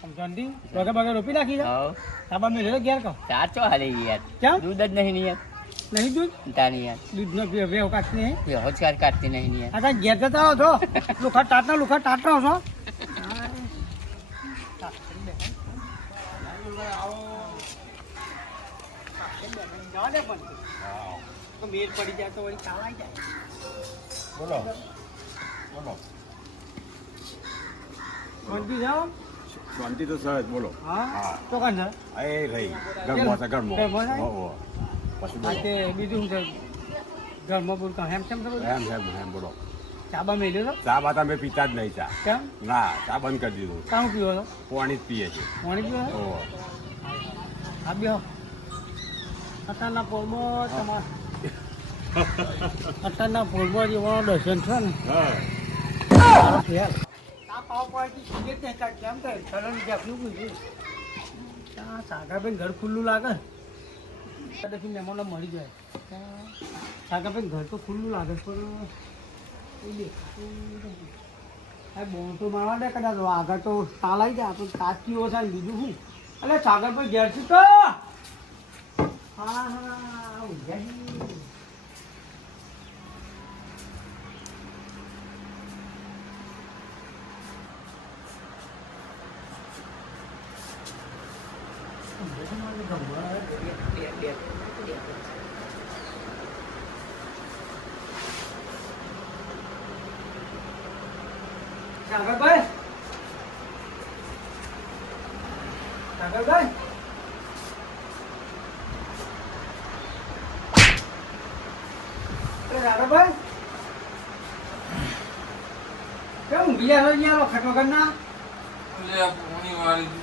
શાંતિ બગા બગા રોપી નાખી છે? હવ. સાબા મેં લેલો ઘેર કહો સાચો હાલે યાર. કેમ? દૂધ જ નહીં ને યાર. નહીં દૂધ? તાની યાર. દૂધનો બે બે કાઢ નહીં? બેહો જ કાઢ કાઢતી નહીં ને યાર. આ તાર ઘેર જતા હો છો? લુખા ટાટના લુખા ટાટના છો? મેર પડી જાય તો વળી કાલાઈ જાય બોલો. બોલો. શાંતિ જાઓ. શાંતિ તો સહજ બોલો. હા. તો કાન છે એ રહી ગરમો છે ગરમો. ગરમો છે? હો, હો. પછી બોલો. તે બીજું છે? બોલ તો હેમ કેમ બોલો હેમ હેમ એમ બોલો. ચાબા મેલ્યો તો ચા બા તમે પીતા જ નહીં ચા. કેમ? ના ચા બંધ કરી દીધું. કામ પીવો છો? પાણી જ પીએ છે પાણી પીવો? ઓહો. આ બેહો. અત્યારના પોળમાં તમાર અત્યારના પોલમો જેવા દર્શન છે ને હા. આ કેમ કરે ચલણ જેટલું કીધું આ સાગાબેન ઘર ખુલ્લું લાગે? કદાચ મહેમાનો મળી જાય. સાગાબેન ઘર તો ખુલ્લું લાગે, પણ એ તો મારવા દે કદાચ આગળ તો તાલ આવી જાય આપણે તાકીઓ છે લીધું શું? અલે સાગરભાઈ ઘેર છું તો! હા હા સાગરભાઈ? સાગરભાઈ? સાગરભાઈ? કેમ ઊંઘી છો યાર વખત આવ્યા ને યાર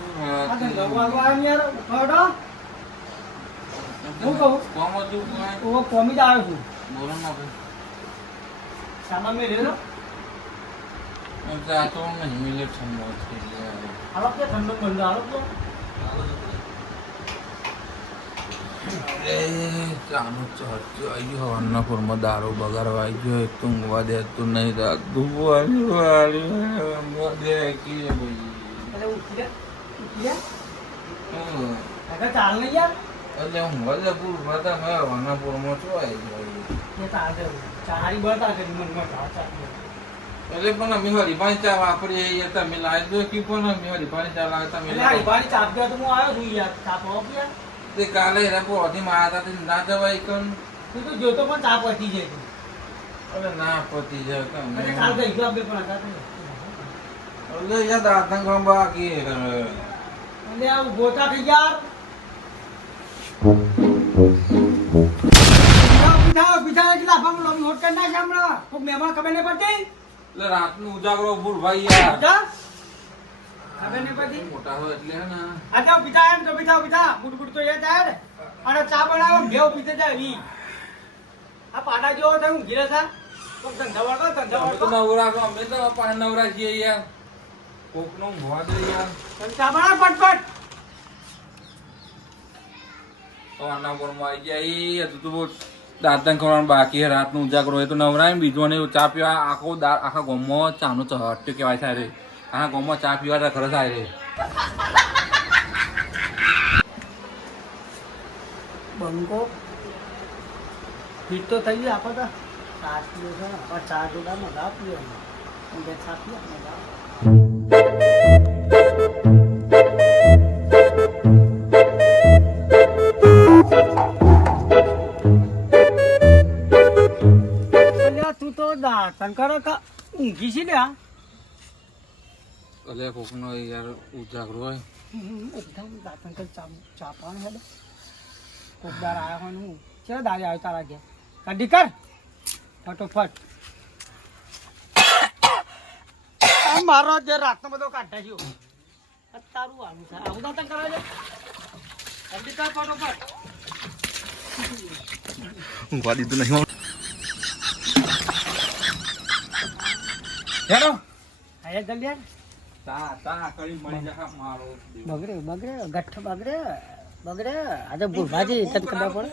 સામાન મેં લેલો હાલો કે ઠંડો બંધ હાલો તો. અન્નપુરમાં દારૂ બગાડવા આવી ગયો એક તો ઊંઘવા દે તું નહીં રાત વાળી વાળી ઊંઘવા દે કે ભાઈ. ચાલ ને યાર. એટલે હું વલ્લભપુર માતા મેં અન્નપુરમાં છું આવી ચારી બતા એટલે પણ અમે પાણી ચા વાપરીએ તમે લાવી દો કે પણ મિહારી પાણી ચા લાવે તમે એટલે પાણી ચા આપ્યા તો હું આવ્યો છું યાર. ચા યાર તે કાલે એના પોથી મારા હતા તે ના જવાય કન તું તો જોતો પણ ચા પતી જાય તું. અરે ના પતી જાય કન ચાલ ગઈ ગયો બે પણ હતા તું. એટલે યાદ આતંક બાકી એટલે આ ગોતા થઈ યાર પીઠા પીઠા એટલા ફામ લોબી હોટ કરી નાખ હમણાં. કોઈ મહેમાન ખબર નહીં પડતી? એટલે રાતનું ઉજાગરો ભૂલ ભાઈ યાર. પીઠા ખબર નહીં પડતી? મોટા હોય એટલે હે ને. એમ તો પીતા પીતા ગુડ ગુડ તો એ થાય ને અને ચા બનાવો ઘેવ પીતે જાય ઈ આ પાટા જેવો હું ઘીરે તો ધંધા વાળો ધંધા અમે તો વાળો. નવરા છો અમે તો પાછા નવરા છીએ યાર. કોકનો ભવા દે યાર બનાવ પટપટ તો આના પર આવી ગયા. એ હતું તો બહુ દાંતન કરવાનું બાકી રાતનું ઉજાગરો હોય તો નવરાય ને બીજું અને ચા પીવા. આખો દાળ આખા ગામમાં ચાનો ચહટ્યો કહેવાય થાય રે. આખા ગામમાં ચા પીવા ખરે થાય રે. બંકો. ફીટ તો થઈ ગયા આપણે તો છે ને? આપણે ચા જોડા મજા પીએ બે ચા પીએ મજા ઊંઘી છે લ્યા. એટલે કોકનો યાર ઉજાગરો હોય. એકદમ દાંતન કર ચા ચા પાણ હેડે. કોક દાર હોય હું. ચેલો દારે આવ્યો તારા ઘેર. કઢી કર. ફટોફટ. મારો જે રાતનો બધો કાઢા છે. તારું આવું છે. આવું દાંતન કરાવે છે કર ફટોફટ. ઊંઘવા દીધું નહીં હેલો. આયા જલ્દી યાર તા તા કરી મળી જા મારો બગડે બગડે ગઠ બગડે બગડે. આજે ભૂભાજી તને ખબર પડે.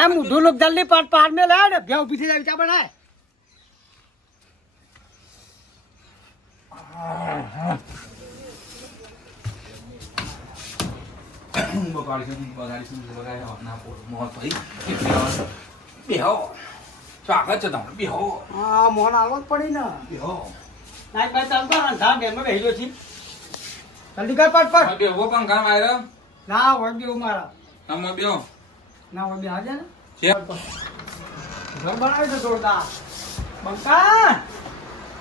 આ મોઢું લોક જલ્દી પાર પાર મે લાય ને. ભ્યા ઊભી થઈ ચા બનાય. બગાડી છે બગાડી છે બગાડી આપના મોહર પડી બેહો સ્વાગત છે તમને બેહો. હા મોહન આવવો જ પડી ને. બિહો. ના ભાઈ ચાલતો ને ધા બેનમાં બેસી ગયો છી. જલ્દી કર પટ પટ બેહો પણ કામ આવ્યો ના હોય બેવું મારા. તમે બેહો ના હોય બે હાજે ને છે ઘર બનાવી દો જોરદાર. બંકા!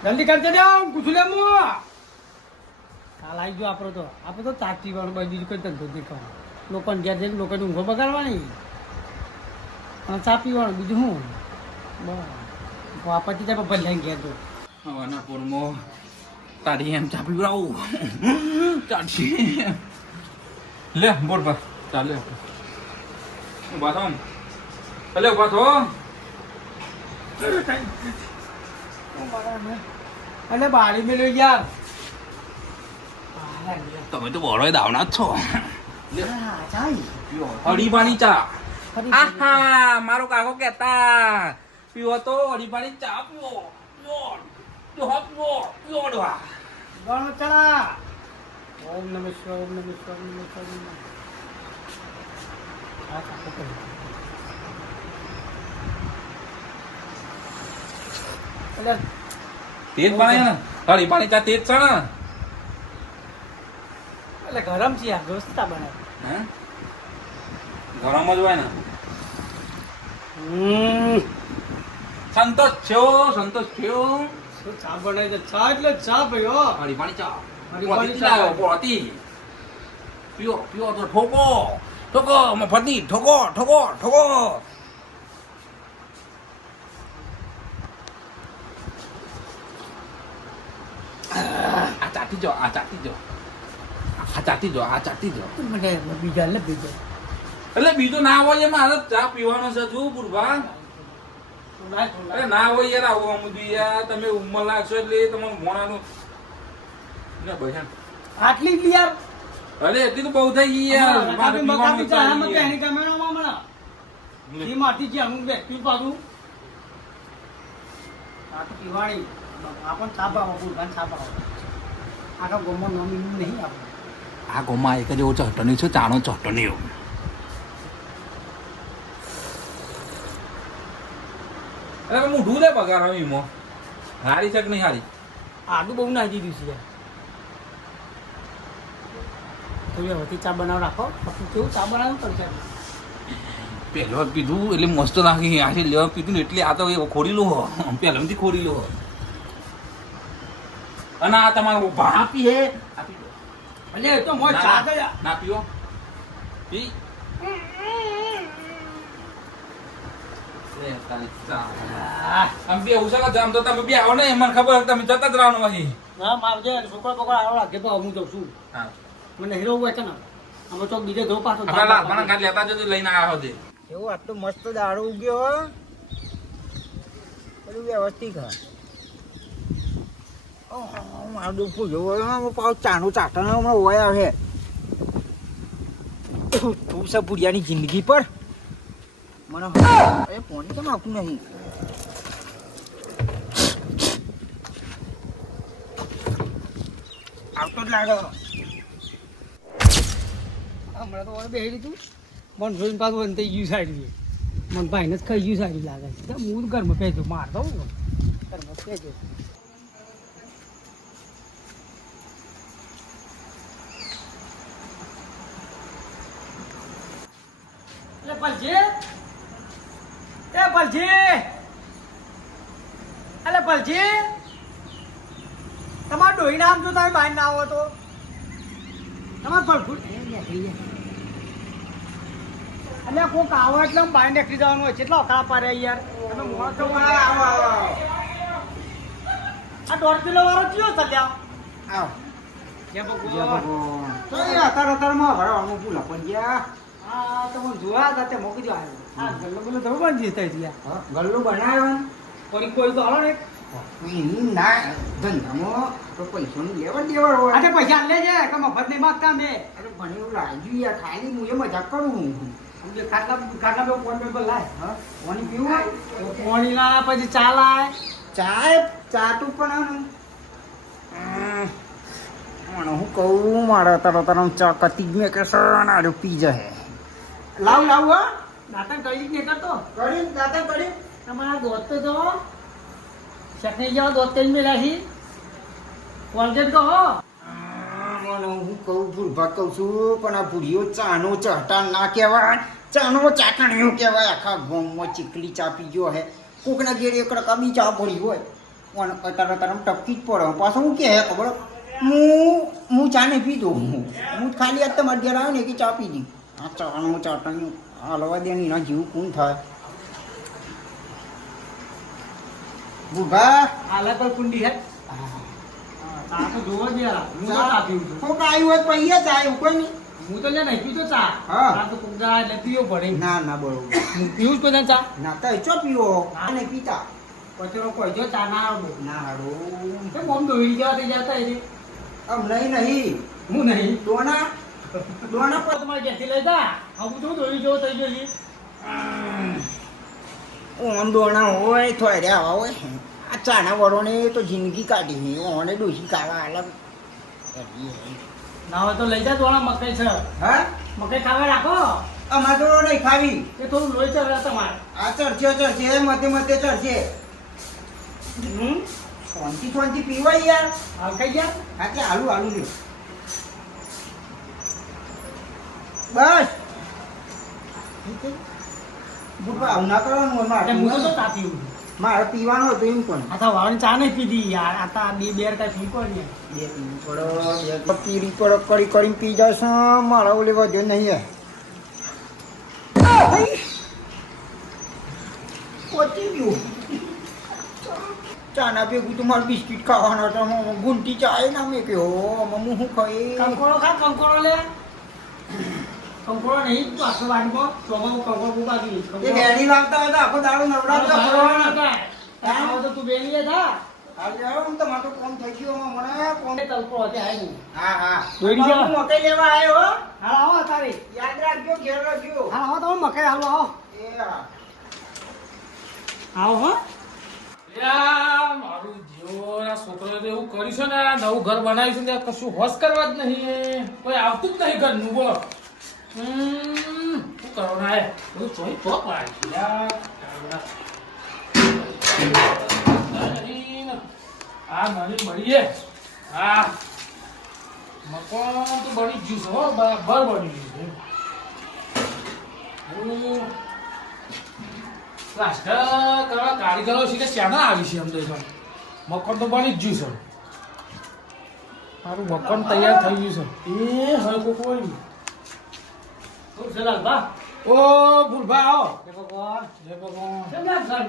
જલ્દી કરજે દે પૂછું લે મુ. કાલ આવી જો આપણો તો. આપણે તો તાતી વાળું બાજુ કોઈ ધંધો દેખાવ લોકોને ઘેર જઈને લોકોને ઊંઘો બગાડવાની. અને ચા પીવાનું બીજું શું? આપત્તિ ત્યાં ભલે ઘેર તો. હવાના પોરમાં તારી એમ ચા પીવડાવું ચાલશે. લે બોલ બા ચાલે. ઊભા થો અલે ઊભા થો. એટલે બાળી મેલ્યો યાર. તમે તો બોરોય દાવના જ છો. જાય. અડીબાની ચા. આહા મારો કાકો કહેતા. પીવો તો અડીબાની ચા પીવો. પીવો. પીવો પીવો. પીવો ડોહા. ગણ ચડા ઓમ નમઃ શિવાય ઓમ નમઃ શિવાય ઓમ નમઃ શિવાય હા, ચાલો કરી. તેજ બનાય ને? પાણી ચા તેજ છે ને? એટલે ગરમ છે આ દોસ્તા બને. હે? ગરમ જ હોય ને? સંતોષ થયો સંતોષ થયો. ચા બનાવી છે ચા એટલે ચા ભાઈ હો. પાણી ચા. અડીબાની પાણી ચા. લાવ્યો હતી. પીઓ પીઓ તો ઠોકો. ઠોકો મફતની ઠોકો ઠોકો ઠોકો. આ ચાટી જો આ ચાટી જો આ ચાટી જો આ ચાટી જો મને બીજા લે બીજો. એટલે બીજું ના હોય હાલત ચા પીવાનો છે શું બુરભા અરે ના હોય યાર આવું અમુક યાર. તમે ઉંમર લાગશો એટલે તમારું મોણાનું ને બહેન આટલી જ યાર. અરે એટલી તો બહુ થઈ ગઈ યાર. મારે મકાન આમ કે એની કેમેરામાં હમણાં. ઈ માટી જે અમુક વ્યક્તિ પાછું. આ તો પીવાણી આપણ છાપા પૂરબાન ચા પાવો આખા ગોમાં નામ નહીં આપણે આ ગોમાં એક જ એવો ચટણી છે ચાણો ચટણીઓ. અરે મોઢું લે પગાર હવે ઈમો હારી છે કે નહીં હારી? આડું બહુ નાખી દીધું છે યાર. તો વ્યવસ્થિત ચા બનાવ રાખો. પછી કેવું ચા બનાવવું પડશે પહેલો પીધું એટલે મસ્ત નાખી. આજે લેવા પીધું ને એટલે આ તો એ લો. હો પહેલાથી ખોડીલું હો અને આ તમારો ભાણા પીએ લો. એટલે તો મોય ચા ના, પીઓ પી લે, તારી ચા. આહ, આમ બે ઉછાળ જામ તો તમે બે આવો ને મને ખબર હતી તમે જતા જ રહેવાનું અહીં ના મારજે છોકરા બોકરા આવો લાગે તો હું જઉં છું. હા. મને હીરો હોય કે ના અમે તો બીજે ધો પાછો આપણા મને કાલ લેતા જજો લઈને આવ્યા હોતે એવું આટલો મસ્ત દારૂ ઉગ્યો હો. બધું વ્યવસ્થિત હા ઓહ, મારું દુઃખું જોવો હું. પાછું ચાનું ચાટણ હમણાં હોય આવે. તું છે જિંદગી પર. મને એ પોણી કેમ આવતું નહીં આવતો જ લાગે હમણાં તો હવે બેસી લીધું. મન જોઈને પાછું અંતે ગયું સાઈડ મન ભાઈને જ ખાઈ ગયું સાઈડ લાગે હું ઘરમાં કહેજો મારતો ઘરમાં કહેજો એટલે પલજી એ પલજી એટલે ભલજી તમારે ડોહી નામ જો તમે બહાર ના આવો તો. તમારે ફળફૂલ એ નીકળી અલ્યા કોક આવો એટલે આમ બહાર નીકળી જવાનું હોય કેટલા અકળા પાડે યાર. તમે મોટો તો મારા આવો આવો. આ દોઢ કિલો વાળો કયો ચાલ્યા આવો. જય ભગવાન. તો એ અત્યારે અત્યારમાં ભરવાનું ભૂલા પણ ગયા. હા તમે જોયા હતા તે મોકલી દો આવ્યો હા. ગલ્લો ગલ્લો તમે પણ જીતા હા, ગલ્લું બનાવ્યો કોઈ કોઈ તો હાલો ને. ના ધંધામાં તો પૈસાનું લેવડ દેવડ હોય. આજે પૈસા લે છે કે મફત નહીં માગતા મેં અરે મને એવું લાગ્યું યાર ખાલી હું એ મજાક કરું હું સમજે ખાટલા ખાટલા બે ફોન પેપર લાય. હા પાણી પીવું હોય? પાણી લાય પછી ચા લાય. ચાય ચા તું પણ મને હું કહું મારે તારો તારો ચા કતી જ મેં કે સર પી જશે લાવ લાવ હા. દાંતણ કરી જ નહીં કરતો. કરી દાદા કરી તમારા દોસ્ત તો શકની જેવા દોસ્ત મેળ્યા છે કોલગેટ કહો મને હું કહું ભૂલભા કહું છું, પણ આ ચાનો ચહટા ના કહેવાય. ચાનો ચાટણીઓ કહેવાય. આખા ગામમાં ચીકલી ચા પીજો હે. કોકના ઘેર એક રકાબી ચા પડી હોય. પણ તારા તારા ટપકી જ પડે. પાછું હું કહે, ખબર? હું હું ચા નહીં પીતો હું હું ખાલી આજ તમારે ઘેર આવ્યો ને કે ચા પી દી આ ચાનો ચાટણીઓ હાલવા દે ના જીવ કોણ થાય? ભૂલભા આલા પર કુંડી હે. ચા તો જોવો જ યાર. હું તો ચા પીવું છું. કોક આવ્યું હોય તો પૈયા ચા એવું કોઈ નહીં. હું તો લે નહીં પીતો ચા. હા. ચા તો દા એટલે પીવો પડે. ના ના બરોબર. હું જ બધા ચા? ના તો ચો પીવો. આ નહીં પીતા. કચરો કોઈ જો ચા ના આવડો ના હારું કેમ આમ દોડી જવા થઈ જતા આમ નહીં નહીં. હું નહીં. ડોના ડોના પર તમારે ક્યાંથી લઈ જા. હું તો ધોઈ જો થઈ ગયો છે ડોના હોય થોડ્યા આવા હોય. આ ચાના વરોને તો જિંદગી કાઢી ઓને ડોસી કાવા અલગ ના હોય તો લઈ જા દોણા મકાઈ છે. હા? મકાઈ ખાવા રાખો. અમારે તો નહીં ખાવી. એ થોડું લોહી ચડે તમારે. આ ચડશે ચડશે. મધે મતે ચડશે. હમ? શાંતિ શાંતિ પીવાય યાર. હાલ કઈ ગયા હા તે આલુ આલુ લ્યો. બસ. બુટવા આવું ના કરવાનું હોય મારે હું તો. મારે પીવાનો હતો એમ પણ. આ તો વાળની ચા નહીં પીધી યાર આ તો બે બેર કઈ પી કોણ બે પીવું પડો બે પીરી પડે કરી કરીને પી જશે મારા ઓલે વધ્યો નહીં હે પતી ગયું. ચાના ભેગું તો મારે બિસ્કિટ ખાવાનો હતો ગુંટી ચા એ ના મેં કહ્યો હું શું ખાઈ? કંકોળો ખા કંકોળો લે. કંકોળો નહીં તો આખો વાડીમાં ચોમાં કંકોળો બહુ બાકી એ વેણી લાગતા હતા આખો દાડો નવડાવતા ફરવાના. આવો તો તું બેની આવો ને તો કોમ થઈ ગયો હમણાં કોમ એ કંકોળો છે આય. નહીં હા. હા દોડી મકાઈ લેવા આવ્યો હો. હાલ આવો તારે. યાદ રાખજો ઘેર રાખજો હાલ આવો તમે મકાઈ હાલો આવો. એ હા. આવો હો. યા, મારું જીવન આ છોકરોએ તો એવું કર્યું છે ને નવું ઘર બનાવ્યું છે ત્યાં કશું હોશ કરવા જ નહીં કોઈ આવતું જ નહીં ઘરનું બોલો. શું કરવાના હે બધું ચોઈ તો પાડી યાર. નહીં ને. આ નળી મળીએ હા મકાન તો જ ગયું છે, હો બરાબર બની ગયું છે પ્લાસ્ટર કરવા કારીગરો છે કે શ્યાના આવી છે એ મકાન તો બની જ ગયું છે મારું મકાન તૈયાર થઈ ગયું છે એ હવે કોઈ નહીં. શું ઓ ભૂલભા આવો. જય ભગવાન. જય ભગવાન. કેમ ના સર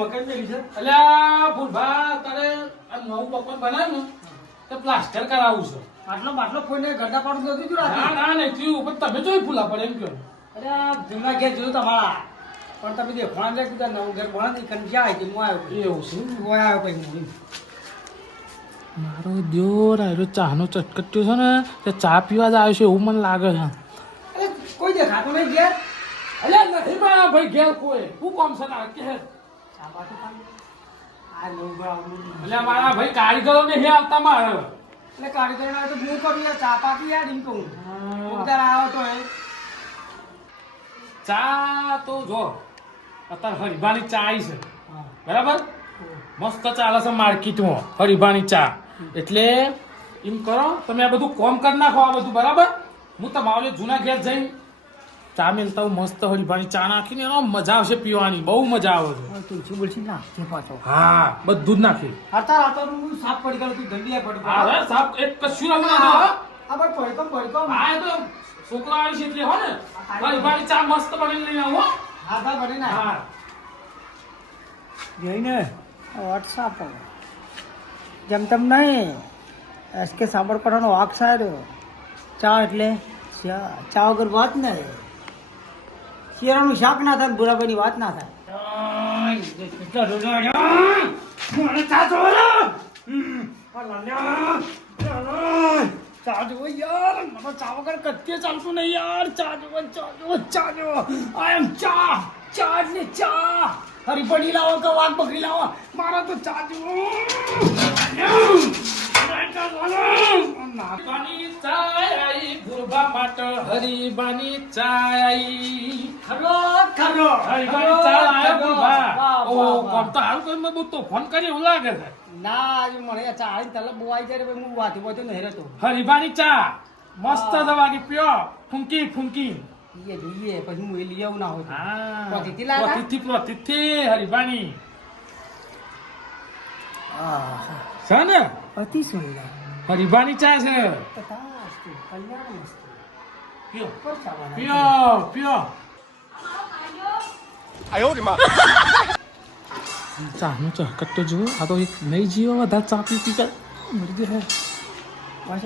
મકાઈ મેલી છે. અલ્યા ભૂલભા તારે આ નવું મકાન બનાવ્યું ને તો પ્લાસ્ટર કરાવું છે. આટલો બાટલો કોઈને ગરડા પાડું નથી જોયું ના ના નહીં થયું. પણ તમે જોઈ ભૂલા પડે એમ કહો અરે જૂના ઘેર જોયું તમારા. પણ તમે દેખો લે કીધા નવું ઘર ભણા નહીં કંઈ ક્યાં આવી હું આવ્યો એવું શું હું આવ્યો પછી મારો દિયોર આયરો ચાનો ચટકટ્યો છે ને તે ચા પીવા જ આવ્યો છે એવું મને લાગે છે. કોઈ દેખાતું નહીં ઘેર? અલ્યા નથી મારા ભાઈ ઘેર કોઈ. હું કોમ છે ના કે પાણી. એટલે મારા ભાઈ કારીગરો ને આવતા મારે. એટલે કારીગર તો હું કરું ચા પાકી યાર એમ કહું. આવો તો એ. ચા તો જો અત્યારે હરિભાની ચા આવી છે. બરાબર? મસ્ત ચાલે છે માર્કેટમાં હરિભાની ચા. એટલે એમ કરો તમે આ બધું કોમ કરી નાખો આ બધું બરાબર? હું તમારે જૂના ઘેર જઈને ચા મેલતા મસ્ત મસ્ત હરિભાની ચા નાખીને એનો મજા આવશે પીવાની. બહુ મજા આવે છે. તુલસી બોલસી ના છે પાછો. હા બધું જ નાખી હતા આ તો હું સાફ પડી ગયો તું ગંદી પડી હા સાહેબ એક કશું ના જો, આ ભાઈ પડકો પડકો હા તો છોકરો આવી છે એટલે હો ને. હરિભાની ચા મસ્ત બનીને લઈને આવો હા. હા બની ના. હા. જઈને વોટ્સઅપ જેમ તેમ નહીં એસ કે સાબરકાંઠાનો વાક સાર્યો ચા એટલે ચા ચા વગર વાત ને શિયાળાનું શાક ના થાય ને બુરાભાઈની વાત ના થાય. ચાલતું નહીં યાર. ચા જુઓ ચા જુઓ ચા જુઓ આઈ એમ ચા ચા એટલે ચા હરી લાવો કે વાઘ બકરી લાવો મારા તો ચા જુઓ હરીબાની ચાય આઈ ગુરબા માટે હરીબાની ચાય આઈ ખરો ખરો હરીબાની આયો ગુરબા. ઓ કોમ. તો હારું કોઈ મેં બહુ તો ફોન કરી એવું લાગે છે. ના આજે મને ચાળી તલબ બહુ આવી જાય હું વાતી વાતી નહીં રહેતો હરીબાની ચા મસ્ત દવાગી પ્યો ફૂંકી ફૂંકી. એ જોઈએ પછી હું એ લઈ આવું ના હોય હા. પોતીથી લાગા? પોતીથી પોતીથી હરીબાની. આહા, છે ને? અતિ સુંદર. હરીબાની ચા છે. પ્યો પ્યો ચાનો ચહકટ તો જુઓ. આ તો એક નહીં જીવો વધારે ચા પી પી મરી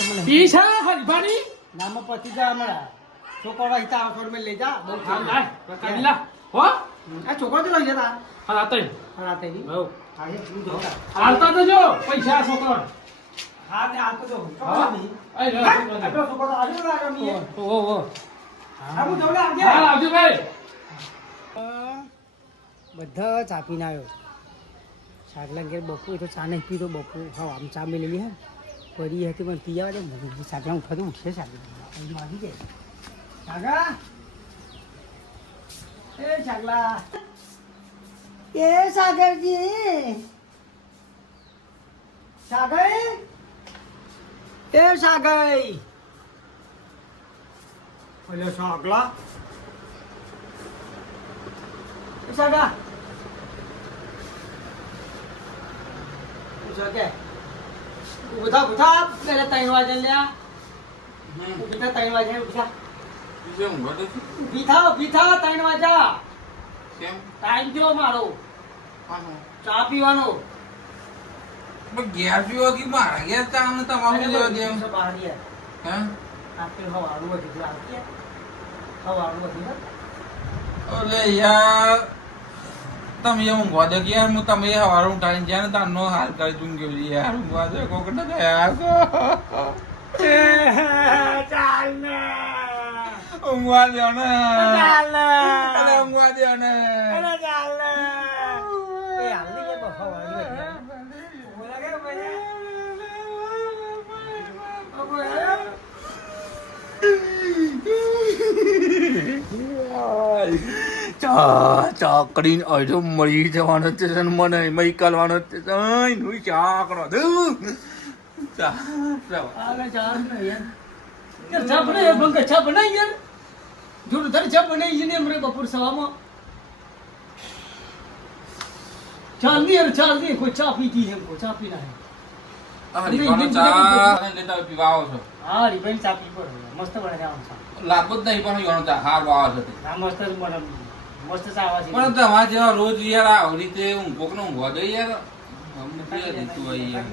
મને પી છે હરીબાની નામાં પતી જાય હમણાં. છોકરો હિતા આખોડ મેં લઈ જા. બહુ હો આ છોકરો તો લઈ જતા હા હા જો. હાલતા તો જો પૈસા છોકરો હા. તે હાલ તો હા આઈ લે આટલો છોકરો તો આવ્યો લાગે મીએ. ઓ ઓ હા, હું જોડે આવજે. હા આવજો ભાઈ. બધા ચા પીને આવ્યો. શાકલા ઘેર બપુ એ તો ચા નહીં પીતો બપુ હા આમ ચા મેલેલી હે. પડી હતી પણ પી આવે છે શાકલા ઉઠા તો ઉઠશે શાકલા આવી જાય. એ શાકલા એ સાગરજી. સાગર? એ સાગઈ. ઓલે સાગલા. સાગા. કે ઊભા ઉઠા પેલા ત્રણ વાગે લ્યા. ઊભી ત્રણ વાગે ઊભી થા. ઊભી થા ઊભી થા ત્રણ વાગ્યા. ટાઈમ થયો મારો? ચા પીવાનો. ઘેર પીવો કે મારા ઘેર ને તમારું લેવા દે એમ. હે? આપણે હવારું વધી ગયું આવતી હવારું વધી ગયું. ઓલે યાર તમે એમ ઊંઘવા દે કે યાર હું તમે સવારે ઉઠાડીને જ્યાં ને તારનો હાલ કરી દઉં કે યાર ઊંઘવા દે કોક ને યાર. ચાલ ને ઊંઘવા દે ને. ચાલ ને ઊંઘવા દે ને. ચાલ ને એ હાલ નહીં એ બફા વાળી વધી ગયું. બોલા કે ભાઈ? ઓ ભાઈ? ચા ચા કરીને અડધો મળી જવાનો છે મને મય કાલવાનો છે નું ચા કરો દઉં ચા ચા ચાલ. ચાલ. કોઈ ચા પીતી છે, કોઈ ચા પીના છે. ચા લેતા પીવા આવો છો હા, રીબાઈન ચા પી મસ્ત બને આમ ચા. લાભ જ નહીં પણ યોનો ચા હાર આવે છે હા, મસ્ત જ બને. મસ્ત ચા આવે છે. પણ તમારા જેવા રોજ યાર આવી રીતે ઊંઘ કોક ઊંઘવા દે યાર અમને દીધું હોય યાર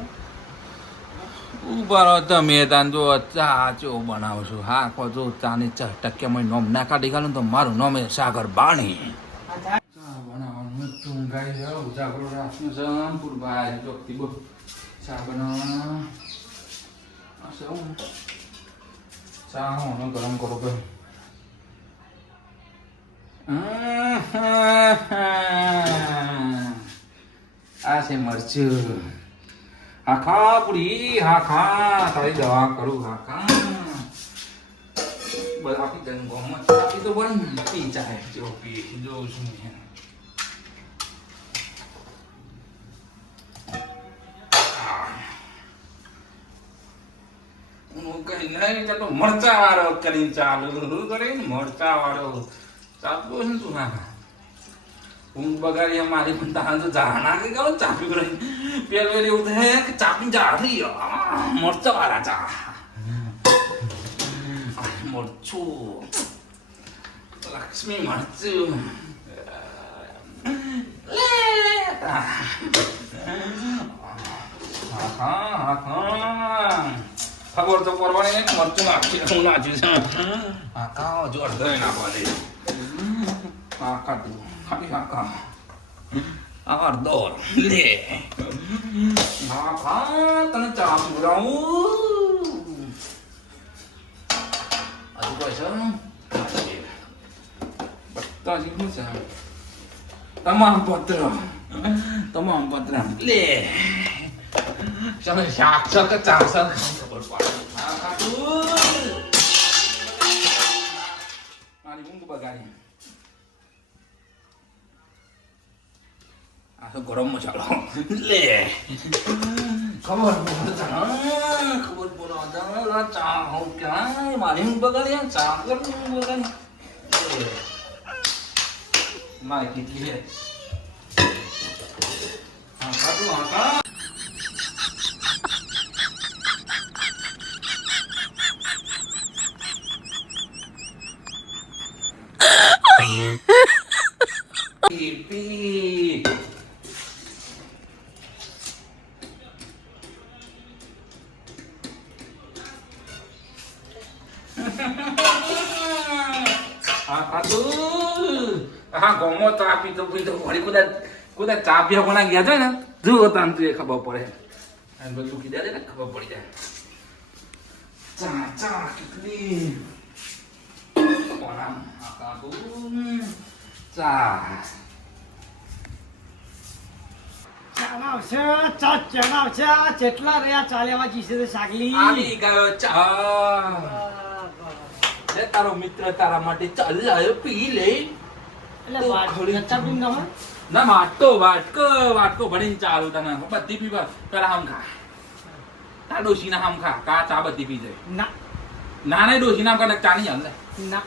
ઊભા રહો તમે તાન જો ચા ચો બનાવો છો હા કો જો ચા ની ચા ટક્યા નોમ ના કાઢી ગાલું તો મારું નોમ એ સાગર બાણી ચા બનાવવાનું ચૂંગાઈ જાવ ઉજાગરો રાતનું સંપૂર ભાઈ જોગતી બો ચા બનાવવાના શું ચા હું ગરમ કરો કે આ છે મરચું હાખા પૂરી હાખા તારી દવા કરું હાખા બસ આપી આપી તો બન પી ચાહે જો પી જો શું છે હું કઈ નહીં ચાલો મરચા વાળો કરીને ચાલુ શું કરે ને મરચા વાળો ચાલતો છે તું? હા ઊંઘ બગાડી મારી પણ તારા તો જાણા કે ગયો ચાપી કરે પેલો એવું થાય કે ચાપી જા થઈ મરચા વાળા ચા મરચું. લક્ષ્મી મરચું. લે હા હા હા. ખબર તો પડવાની નહીં મરચું નાખી હું નાખ્યું છે આખા જોર આખા નાખવાની હા કાઢું ખાલી હા કા અડધો લે. હા ખા તને ચા પીવડાવું આજુ કોઈ છે? બધા જીવું છે તમામ પત્ર તમામ પત્ર લે ચાલો શાક શાક ચા શાક ખબર પડે મારી ઊંઘ બગાડી આ તો ગરમ મસાલો લે ખબર ખબર પડે ચા હું ક્યાં મારી બગાડી ચા કર બગાડી. મારી કેટલી છે હા કાઢું હા કા પી હા, ગમો ચા પીતો પીતો વળી કુદા ગયા છે ને. જુઓ તાન તું એ ખબર પડે. અને બધું કીધા ને ખબર પડી જાય. ચા ચા કેટલી ચા ચાના આવશે ચા ચાના આવશે જેટલા રહ્યા ચાલ્યામાં જીશે તે સાગલી. આવી ગયો ચા. લે તારો મિત્ર તારા માટે ચાલ લાયો પી લે. એટલે વાત નતા પીને ન ના વાટકો વાટકો વાટકો ભણીને ચાલુ તને. બધી પીવા પેલા હમ ખા તા ડોશીના હમ ખા કા ચા બધી પી જાય? ના. ના નહીં ડોશીના કને ચા નહીં હાલે ના.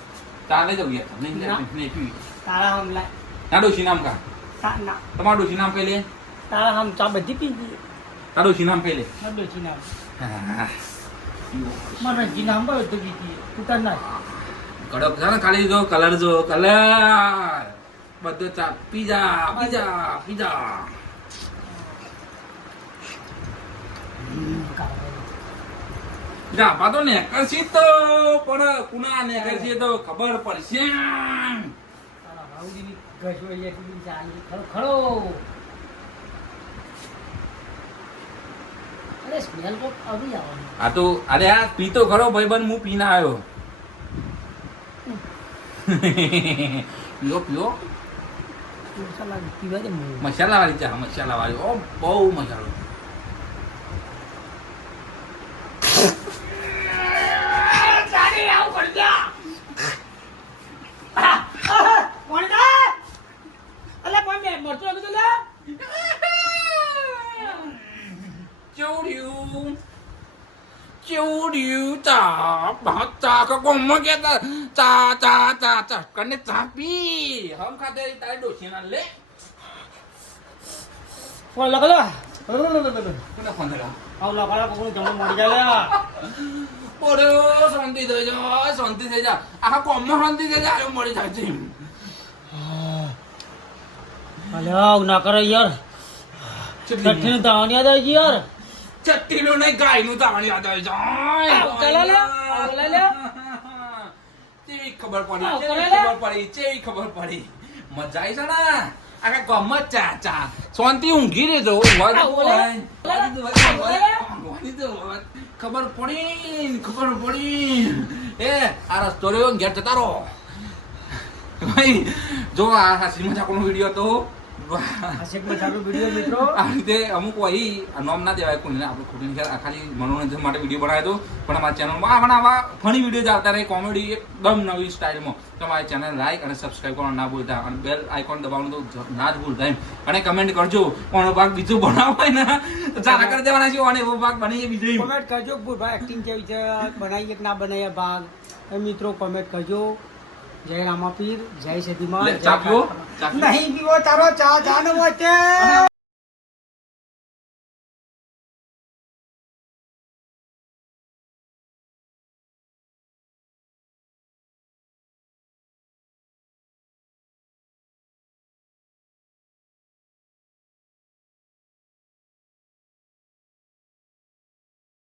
ચા લઈ જવું યાર. નહીં ના. નહીં પી. તારા આમ લાય ના ડોશી નામ ખા ના. તમારા ડોશી નામ કઈ લે. તારા ચા બધી પી ગઈ. તારા કઈ લે. ના કડક છે ને ખાલી જો કલર જો કલર. બધો ચા પીઝા પીઝા પીઝા જાપા તો. પણ કુના નેકરશી તો ખબર પડશે. ખરો ખરો અરે સ્મેલ કોક આવી આવવાનું આ તો અરે આ પીતો ખરો ભાઈબંધ હું પીને આવ્યો. પીઓ પીઓ. મસાલા વાળી ચા મસાલા વાળી ઓ બહુ મસાલો. ભાત ચા કા કોમ કે તા ચા ચા ચા ચા કને ચા પી હમ ખાતે તારે ડોસી ના લે ફોન લગાડો કોને ફોન લગા આવ લગાડો કોણ જમો મરી જાય પડ્યો શાંતિ થઈ જા શાંતિ થઈ જા આખા કોમમાં શાંતિ થઈ જા મળી જાય છે આવ ના કરે યાર ચટણી દાવાની યાદ આવી યાર યાર ચટ્ટીનું નહીં ગાયનું તાવણ યાદ આવી જાય. ચાલો લે, આવ, લે, ખબર પડી. લે. ખબર પડી? ચેવી ખબર પડી? મજા આવી છે ને? આખા ગામમાં ચા ચા. શાંતિ ઊંઘી રહેજો. ખબર પડી ખબર પડી. એ આ રસ્તો રહ્યો ઘેર જતા રહો. ભાઈ જો આ હાસી મજાકનો વીડિયો તો આ રીતે અમુક વહી નોમ ના દેવાય કોઈને. આપણે ખોટી ખાલી મનોરંજન માટે વીડિયો બનાવ્યો હતો. પણ અમારા ચેનલમાં ને આવા ફની વીડિયો આવતા રહે કોમેડી એકદમ નવી સ્ટાઇલમાં. તો અમારી ચેનલ લાઈક અને સબસ્ક્રાઈબ કરવાનું ના ભૂલતા. અને બેલ આઇકોન દબાવવાનું તો ના જ ભૂલતા એમ. અને કમેન્ટ કરજો કોનો ભાગ બીજો બનાવો હોય ને. તો ચાલા કરી દેવાના છે અને એવો ભાગ બનાવીએ બીજો એમ. કરજો ભાઈ એક્ટિંગ કેવી છે? બનાવીએ કે ના બનાવીએ ભાગ? મિત્રો કમેન્ટ કરજો. જય રામાપીર જય સદીમાં? નહીં પીવો તારો ચા ચા વચ્ચે